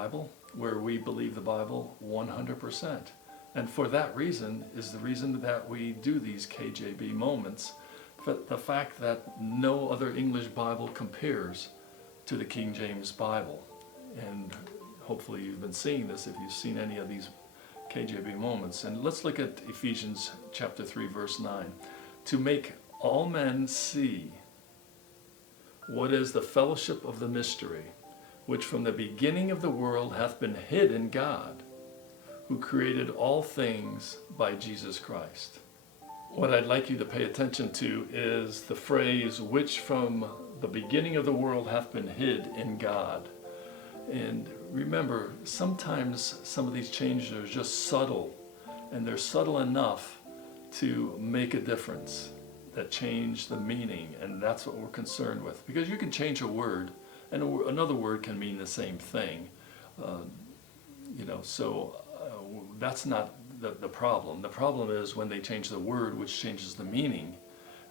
Bible, where we believe the Bible 100%. And for that reason is the reason that we do these KJB moments. The fact that no other English Bible compares to the King James Bible. And hopefully you've been seeing this if you've seen any of these KJB moments. And let's look at Ephesians chapter 3 verse 9. To make all men see what is the fellowship of the mystery, which from the beginning of the world hath been hid in God, who created all things by Jesus Christ. What I'd like you to pay attention to is the phrase, which from the beginning of the world hath been hid in God. And remember, sometimes some of these changes are just subtle, and they're subtle enough to make a difference, that change the meaning, and that's what we're concerned with. Because you can change a word, and another word can mean the same thing. That's not the problem. The problem is when they change the word, which changes the meaning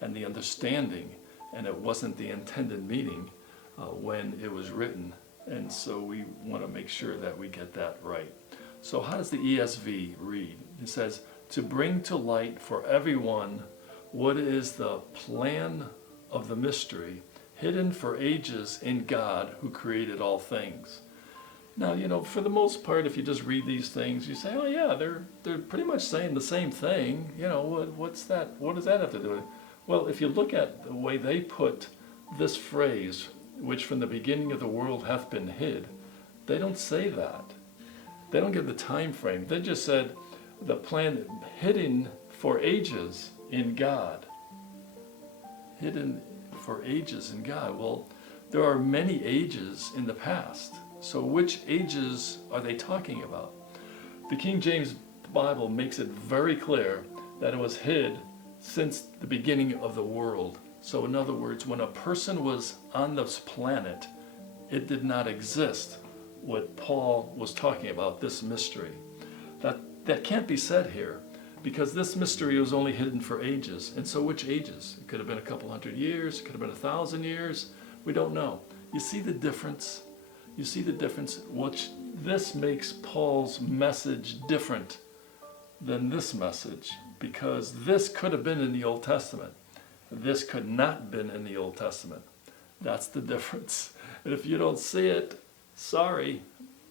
and the understanding, and it wasn't the intended meaning when it was written. And so we want to make sure that we get that right. So how does the ESV read? It says, to bring to light for everyone what is the plan of the mystery, hidden for ages in God who created all things. Now, for the most part, if you just read these things, you say, oh yeah, they're pretty much saying the same thing. What's that? What does that have to do with it? Well, if you look at the way they put this phrase, which from the beginning of the world hath been hid, they don't say that. They don't give the time frame. They just said the plan hidden for ages in God. Hidden for ages in God. Well, there are many ages in the past. So which ages are they talking about? The King James Bible makes it very clear that it was hid since the beginning of the world. So in other words, when a person was on this planet, it did not exist, what Paul was talking about, this mystery. That can't be said here, because this mystery was only hidden for ages. And so which ages? It could have been a couple hundred years, it could have been 1,000 years, we don't know. You see the difference? You see the difference? Which this makes Paul's message different than this message, because this could have been in the Old Testament. This could not have been in the Old Testament. That's the difference. And if you don't see it, sorry,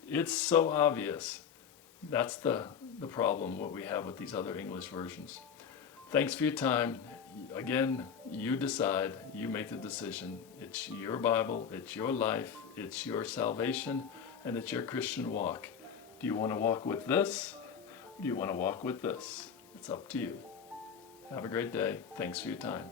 it's so obvious. That's the problem, what we have with these other English versions. Thanks for your time. Again, you decide, you make the decision. It's your Bible, it's your life, it's your salvation, and it's your Christian walk. Do you want to walk with this? Or do you want to walk with this? It's up to you. Have a great day. Thanks for your time.